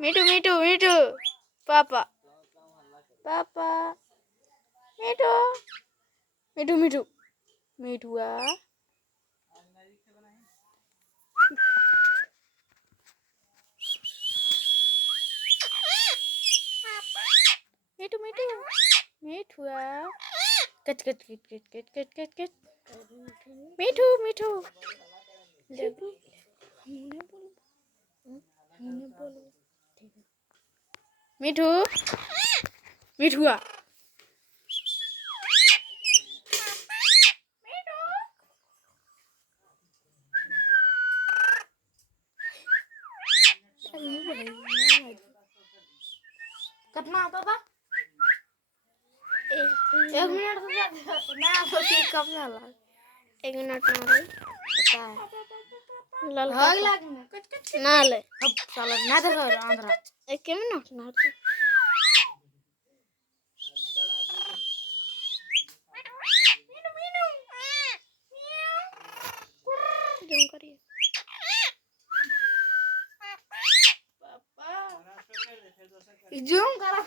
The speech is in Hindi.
मिठू मिठू मिठू पापा पापा मिठू मिठू मिठू मिठुआ मिठू मिठू मिठुआ कच कच कच कच कच कच कच कच मिठू मिठू मिठू मिठुआ कितना आता था? एक मिनट ना कब ना लगा 1 मिनट ना ले पता है ललका ना ले अब साला ना देखो आंध्रा 1 मिनट ना जूम करिए पापा जूम करा